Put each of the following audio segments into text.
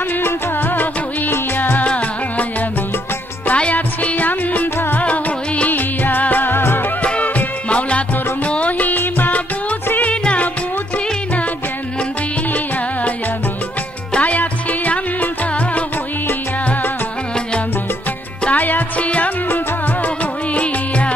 আন্ধা হইয়া, আমি তাই আছি আন্ধা হইয়া। মাওলা তোর মহিমা বুঝি না জ্ঞান দিয়া, আমি তাই আছি আন্ধা হইয়া, আমি তাই আছি আন্ধা হইয়া।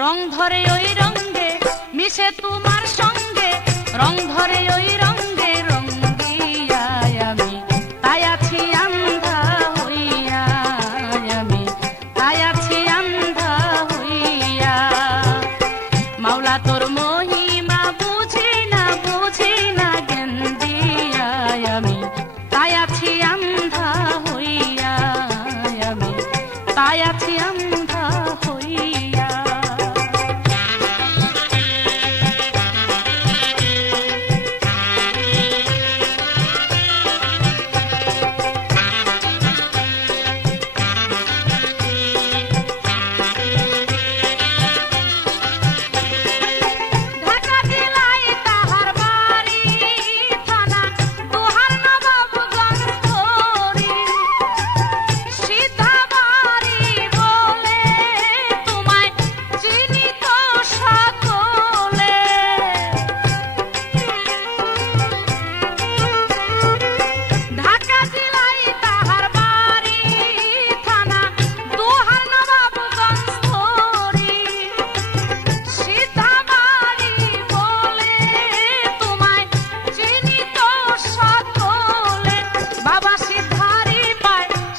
রং ধরে ওই রঙে মিশে তোমার সঙ্গে, রং ধরে ওই রঙে রং দিয়া, আমি তাই আছি আন্ধা হইয়া, আমি তাই আছি আন্ধা হইয়া। মাওলা তোর মহিমা বুঝি না জ্ঞান দিয়া, আমি তাই আছি আন্ধা হইয়া, আমি তাই আছি আন্ধা হইয়া।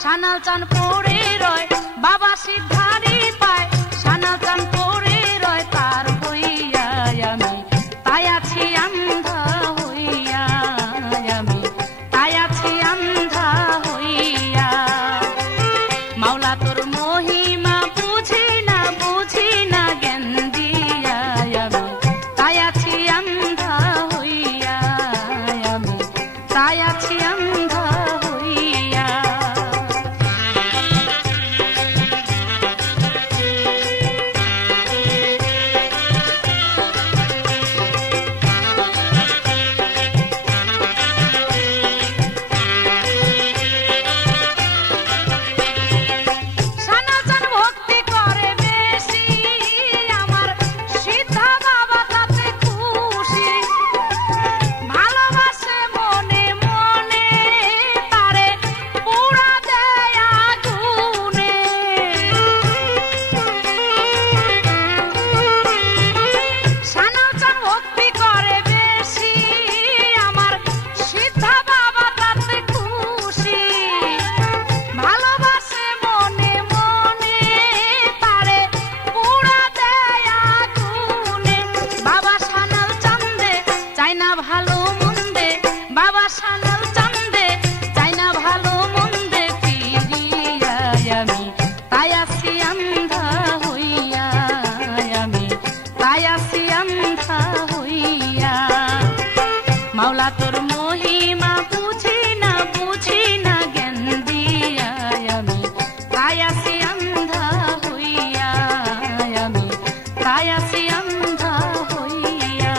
সানাল চান পড়ে রয়, বাবা সিদ্ধারি পায় সানাল চান পড়ে রয়, তার হইয়া আমি তাই আছি আন্ধা হইয়া, আমি তাই আছি আন্ধা হইয়া। মাওলা তোর মহিমা বুঝি না জ্ঞান দিয়া, আমি তাই আছি আন্ধা হইয়া, আমি তাই আছি আন্ধা হইয়া। ভালো মন্দে বাবা সানাল চান্দে, চাই না ভালো মন্দে ফিরিয়া, আমি তাই আছি আন্ধা হইয়া, আমি তাই আছি আন্ধা হইয়া। মাওলা তোর মহিমা বুঝি না জ্ঞান দিয়া, আমি তাই আছি আন্ধা হইয়া, আমি তাই আছি আন্ধা হইয়া।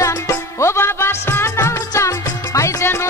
দান ও বাবা সানাল চান পাই যেন